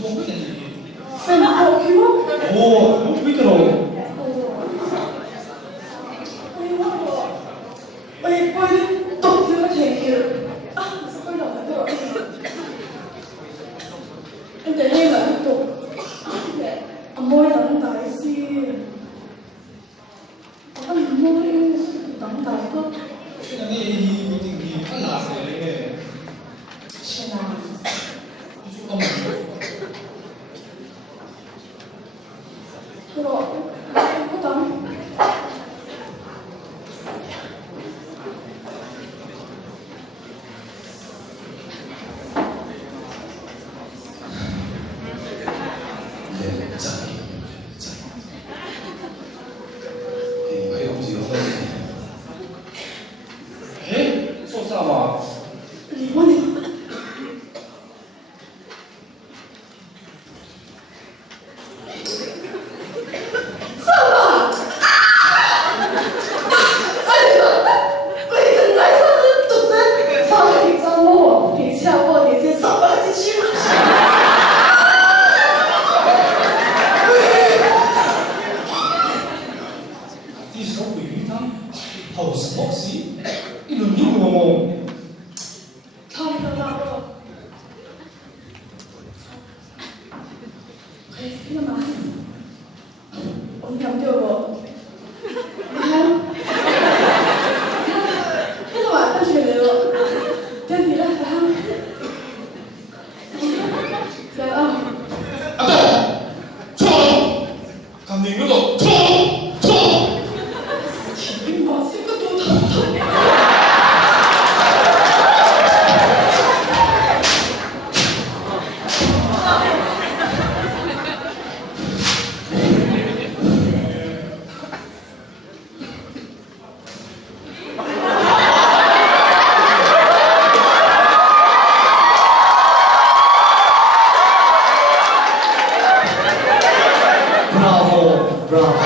먹고 있네. 쌤, 귀여워? 오, 먹고 있더라고. tôi chưa có thể sao tôi đọc được em thấy hay là tiếp tục môi đóng đáy xin môi đóng đáy cơ 그냥 이 미팅이 끝났어요. 이게 신나 조금 그럼 có đóng 에? 소싸마. 이번에第十回鱼汤，好什么事？一轮牛毛。太热了。哎，干嘛？我们讲对了。你看，那个晚上雪来了，天气热，然后，对啊。啊对，冲！看那个都冲冲！你妈是个多头头。Bravo, bravo.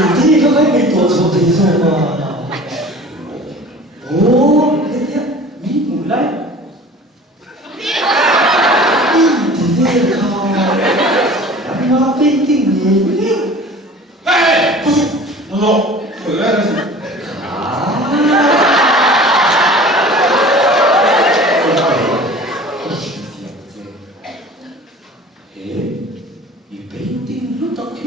Hindi ka kayo may tuwa sa iso ba? Oh, kaya may mulai. Hindi ka. Ang mga painting niya. 哎，不是，我说回来了是。이 페인팅 어떻게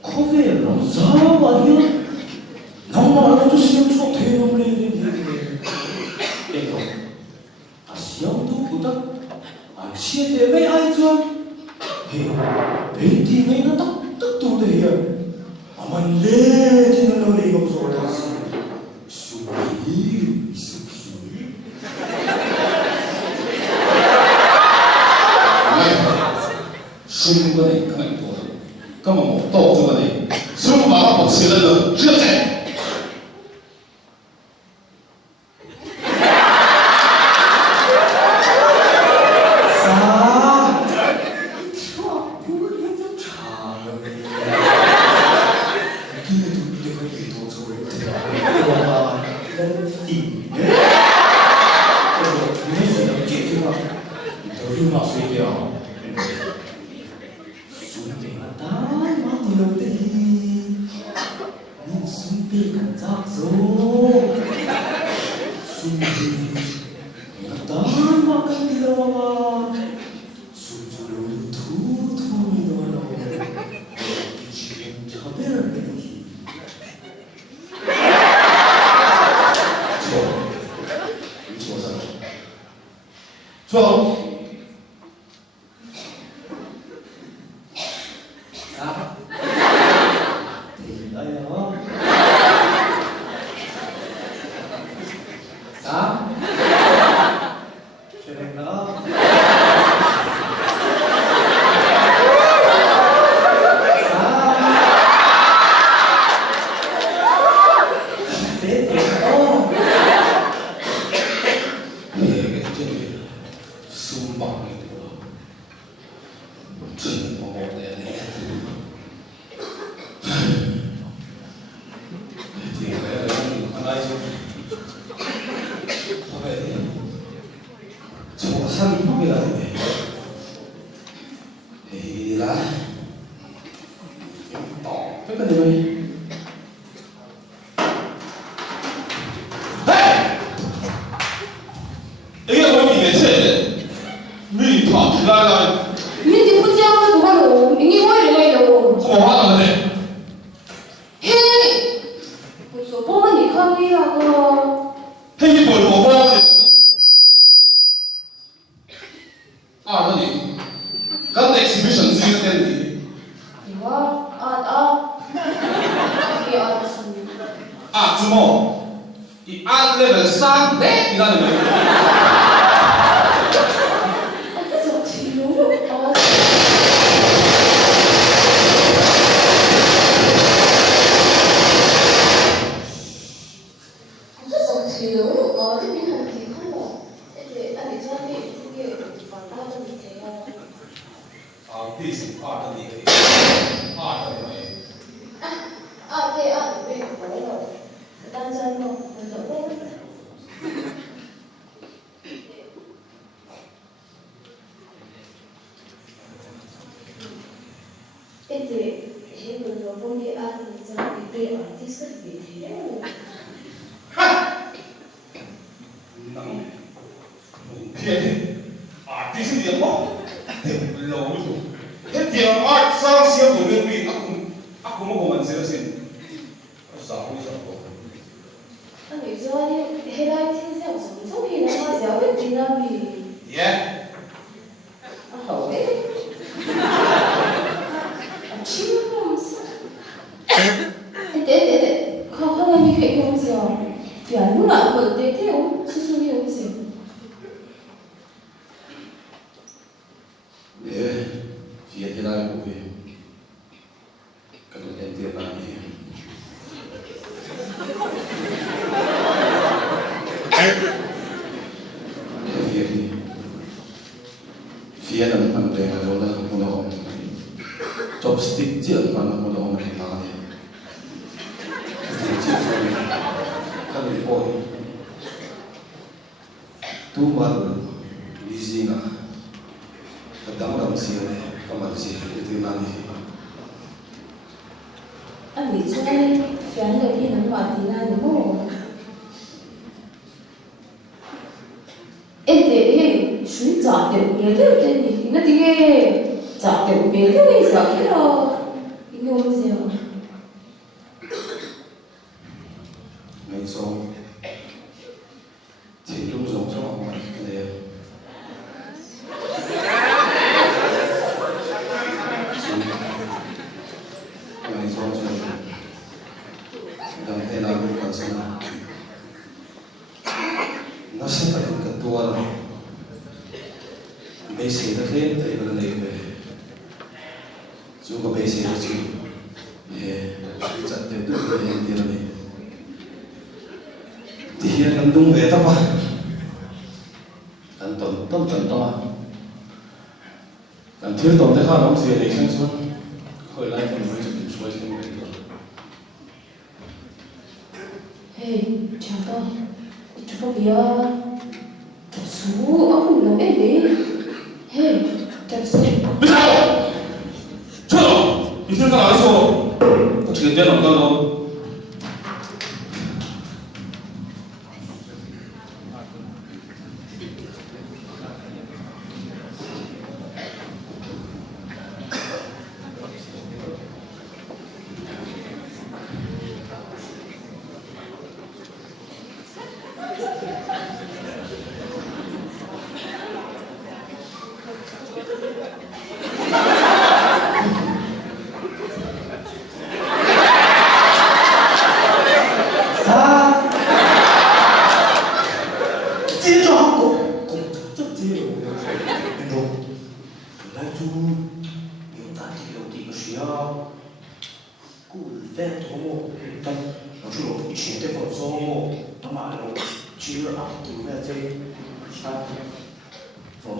커브에 런사람 아니야? 나만 알아도 시험처럼 대형을 해야 되는데 이거 시험도 보다 시에 때문에 아이죠 페인팅에는 딱딱 도대야 아마 레지는 너네 이거 무서워 수이 수이中国的可能多，根本我到中国的，什么把我吃的人热在。错。宝贝，坐上回来没？起来，哦，这个你们。哎呀，我里面这绿跑起来了，你哋不讲我多咯，你我认为咯。怎么话了呢？嘿，不说我们你看没那个？嘿，你滚我包的。啊，那你，刚 exhibition 是一个店里。有啊，第二次。啊，怎么？你按那个3嘞，你那里面？这种题目哦。这种题目哦，这边很健康的，而且按你这样你放大的你这样。啊，第4 2的你可以，2的你可以。对对，我了，单身咯，我就我。迄个罗邦的阿你怎么对artist 别提了？哈，能，骗你，啊，这是什么？老土，一点二三小图那边，阿公我问谁先？少一少个。你说你黑来天上什么作品的话，只要会听到你。耶。好诶。对，看到你可以用上，原路啦，我对对，我是说你用上。phía thế này của mình cần em tiền là gì phía là mình để là đâu là một đồ chopstick chưa mà là một đồ mình làm gì cái này bôi tu mà đi gì nào kadang-kadang siya kamansi itu nanti.你说选的你能把题那你问对，水杂的，别的对你那这个杂的别的为啥去了？你用什么？没错，其中种什么问题？Nasa taling katuwa may sila kayo tayo na naiwe so may sila siya chat tayo doon kaya hindi na niya tiyan ang dung beta pa Anton kan thiếu tổng tới hai đóng gì để xem xuống khởi lại mình mới chụp chuối thêm cái nữa Hey, chào Coba dia tersu, aku bilang hey, tersu. Bisa, coba, itu kan langsung, kejadian apa lo?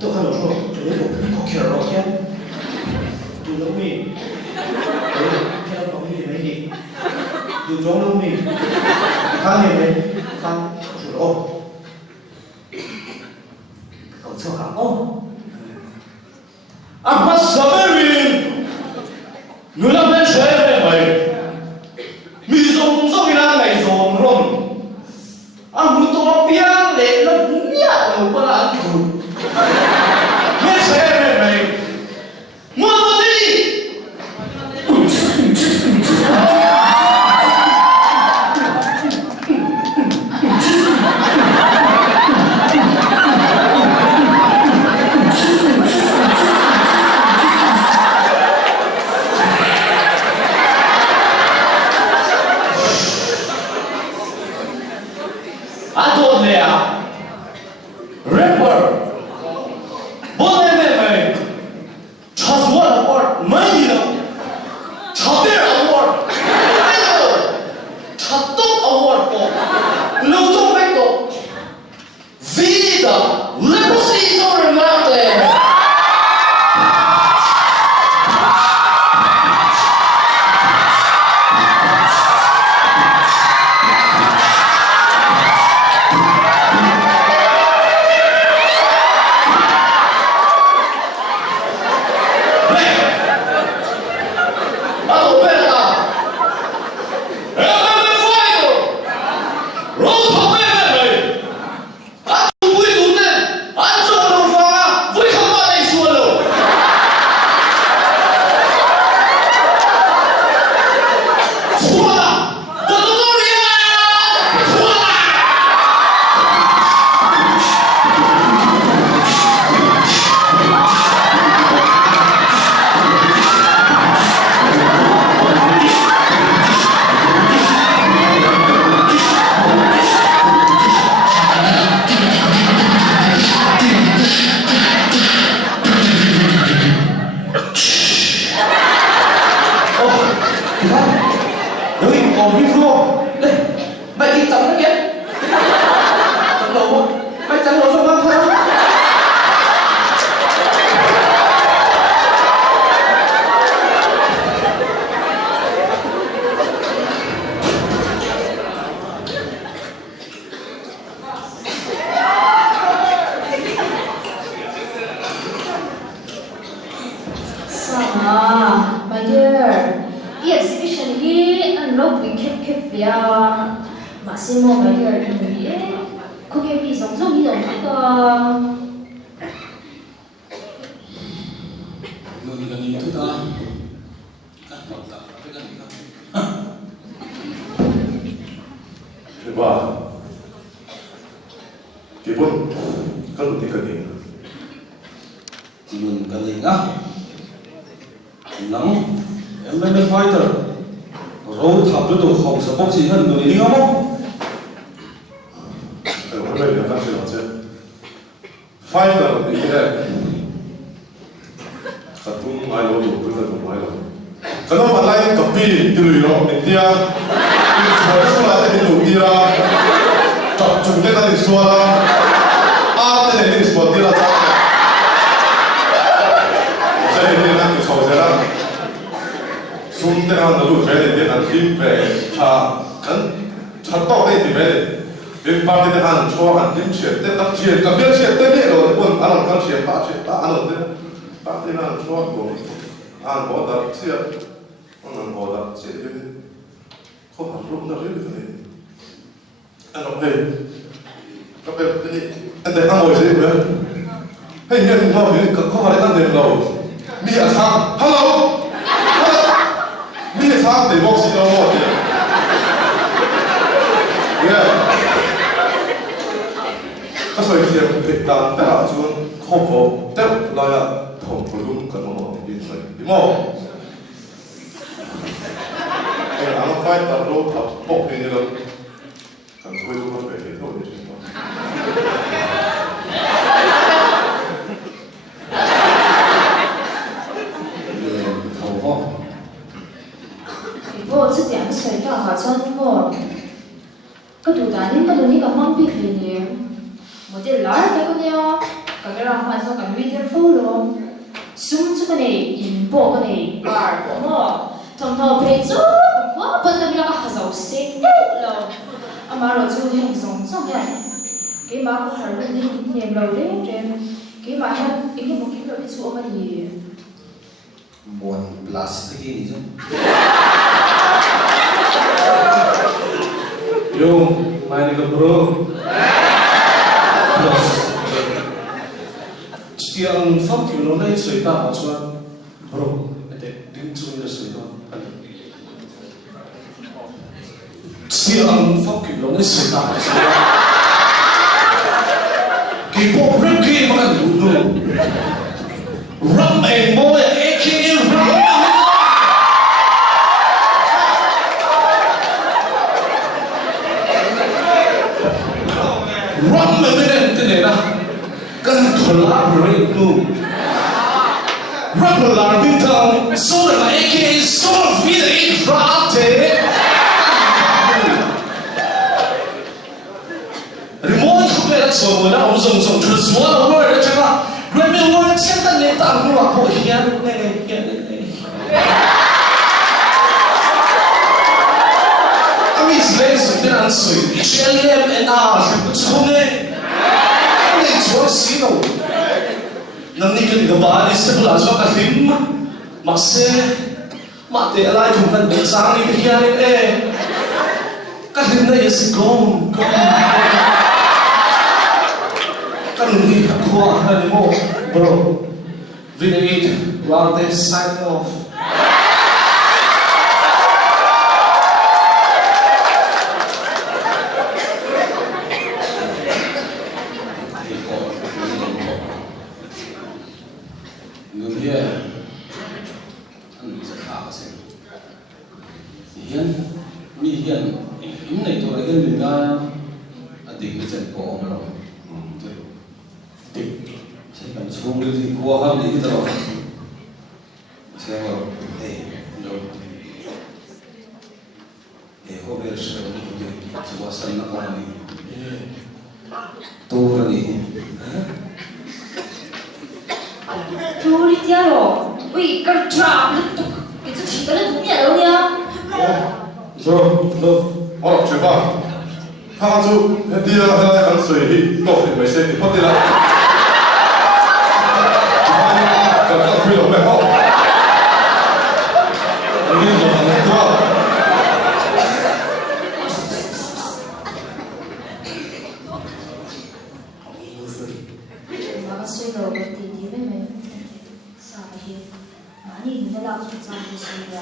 Tôi không được rồi, tôi có kiểu đó chứ. Tôi giống mình. Tôi theo có gì đấy gì. 有装了没？看见没？看，是哦。搞错了哦。Apa sabarin? Nulang ben share mai. Mi zong zong ina ngai zong rom. Ang muto piang le la nia no pala tu. Ben share mai. Mo di. Adon lea. Rapper. Boleh memang. Chaswan award main lo. Chadir award. Ayo. Chatok award po. Lutong vector. Vida. Leprosy sobre mate. My dear, the exhibition here unlocked the keep via Massimo, my dear, in the year. Could you be some song you don't 너희가 니트다. 깜빡다. 그러니까 제발 기본 그런 데까지 지금 가니까 nắng MMA fighter rồi thập đối thủ không sợ bốc gì hơn người đi không? 원래 약간 제 어째 파이터 이게 같은 아이도 그래서 좀 많이 나. 그놈 말라인 커피 들으러 인디아 서울에서 왔다 인도이라 중대가 수아라 아 때문에 스포티라 저희들이 난 서울에랑 숨대랑 너도 그래야 돼. 난 힘배 차간 차떡에 되면 일반인들 한 좋아한 김치에 때딱 지에 딱 멸치에 때려도 본 안을 감시에 빠지 안 어때? 빠지는 좋아하고 안 뭐다 지에 오늘 뭐다 지에 그거 바로 나 이렇게 돼. 안 어때? 근데 한 뭐지 왜? 그냥 뭐 그거 말에 안 되는 거. 미야 상 하나 미야 상 대박 시도 어때? 왜? 그래서 이제 일단 따라준 커버 때 나야 더 볼륨 그거 인사이 뭐 아무 파이터로 다 뽑히는 kan gue juga sebagai itu di situ. 이거 어쨌든 양수가 가져온 거. 그 도다닌 것도 네가 망피리니. 뭐들 나를 거냐? 그거랑 환서 간 위들 포로. 숨주거니 인보 거니 말 뭐. 덤더 페이지 뭐 번들이라고 하서 xế đâu là mà rồi chú hình giống xong vậy cái má của hắn lên đi niềm đầu đấy trên cái má hắn ý một cái rồi cái chú mà gì Buồn plastic gì chứ. Yo, my nigga bro. Chiang pháp kiểu nó đây sợi ta bảo cho bro, để đứng chung là sợi ta. Chiang pháp kiểu nó đây sợi ta bảo cho. Kỳ bộ rap kia mà cần đủ đủ. Rum and boy, aka rum. Rum and boy, thế này nè. Cần collaborate luôn. Rapper là bình thường, số là aka số vì là ít rap thế. Remote không phải là số mà nó ông dùng thật số là word đấy chứ mà. Grammy Award chắc chắn nên tặng mua bộ hiền này. Ami lên sự tên ăn sủi, HLM and R, không nên. Nên chúa xí đâu. Nằm đi cái điều bà đi sẽ là cho cả thím mặc xe mặc để lại thùng cần đứng sáng đi cái hiền này. Các thím này sẽ gom. Kan hindi ako ano mo, bro. Vinay round this sign off. Người kia anh sẽ khá xem hiền mi hiền im này tôi lại hiền ra anh định cái trận cổ mà rồi sẽ cần xuống được gì qua hơn đi rồi sẽ vào để rồi để có về sự chúng ta sân nó còn đi tu ra đi chú đi theo rồi ui con trà cái chú chỉ tới là đúng nhận đâu nha rồi 제발 하주 헤디야 하나의 강수이 또 메시지 퍼디라 잠깐 그게 너무 해요 여기는 좀 좋아 Mà suy đồ cái tí tí với mình sao vậy mà nhìn nó làm cho sao thì suy ra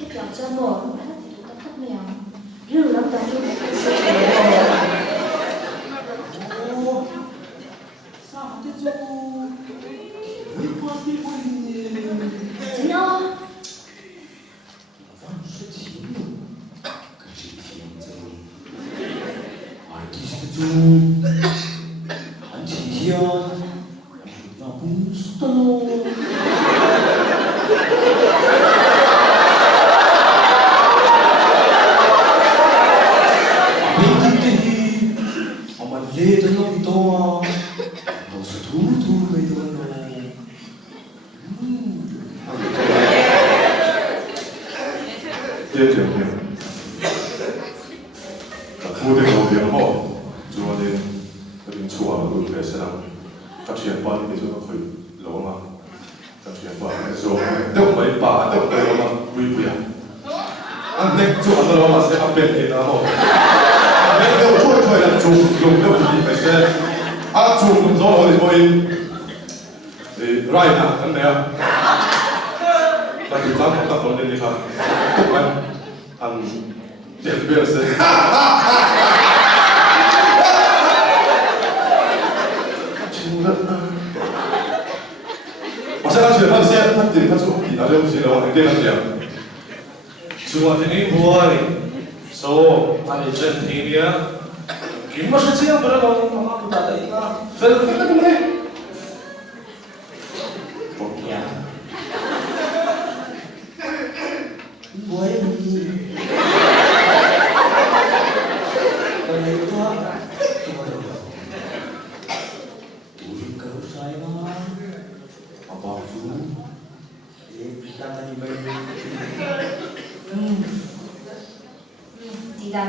hết làm cho bỏ nó hết thì tụi ta thất mèo rưu lắm ta rưu cái suy đồ sao thế chú thế nào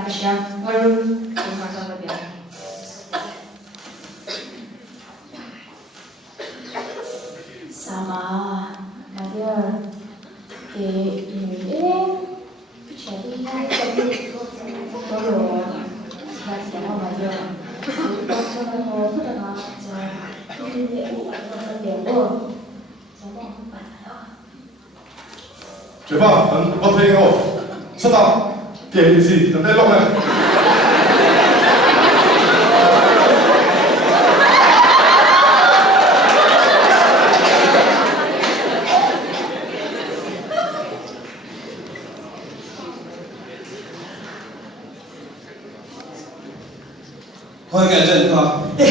siya. Ngayon, kumasa na biya. Sama, Mother. Ini jadi tolong. Saya Mother. Saya mau berangkat. Ini dia. 嘴巴很不配哦，是吧？点进去，准备弄了。開嘅真㗎，你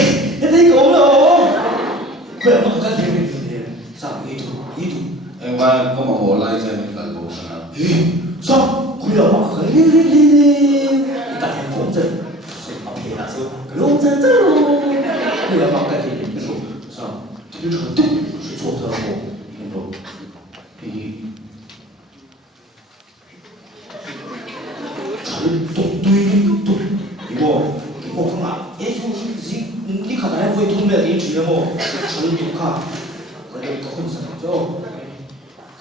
講咯，佢又乜跟住你三呢度。誒我冇拉聲嘅緊冇啊，咦，三佢又話佢你大人講真，所以我陪他說，佢講真真咯，佢又話跟住你說，三這個程度是做得好，然後你程度對對，我看嘛，你看來會通咩點處啊？我程度看，佢哋講什麼咗？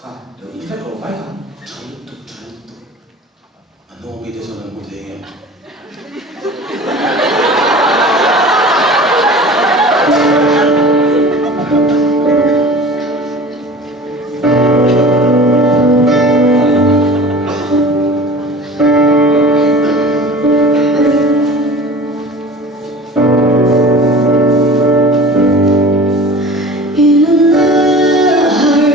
看，有一份我發看，程度。ano may deso ng buti nga. In the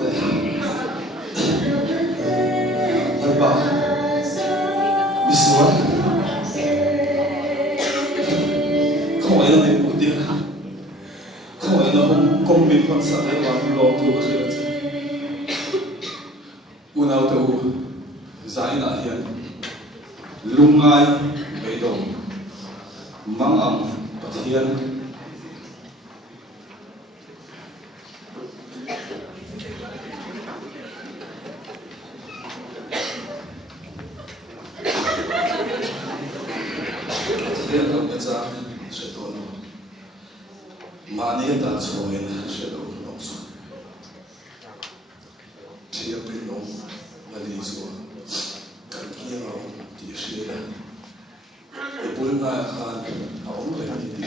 的，来吧，你说，看我那里不定，看我那红光明放洒在网络头这个。Unaw tau zai na hian lungai beidong mangam pathian pathian kam cha se to no mani ta choin se do no so chia pin no mali so kan kia ti se la e pul na khan a om le ni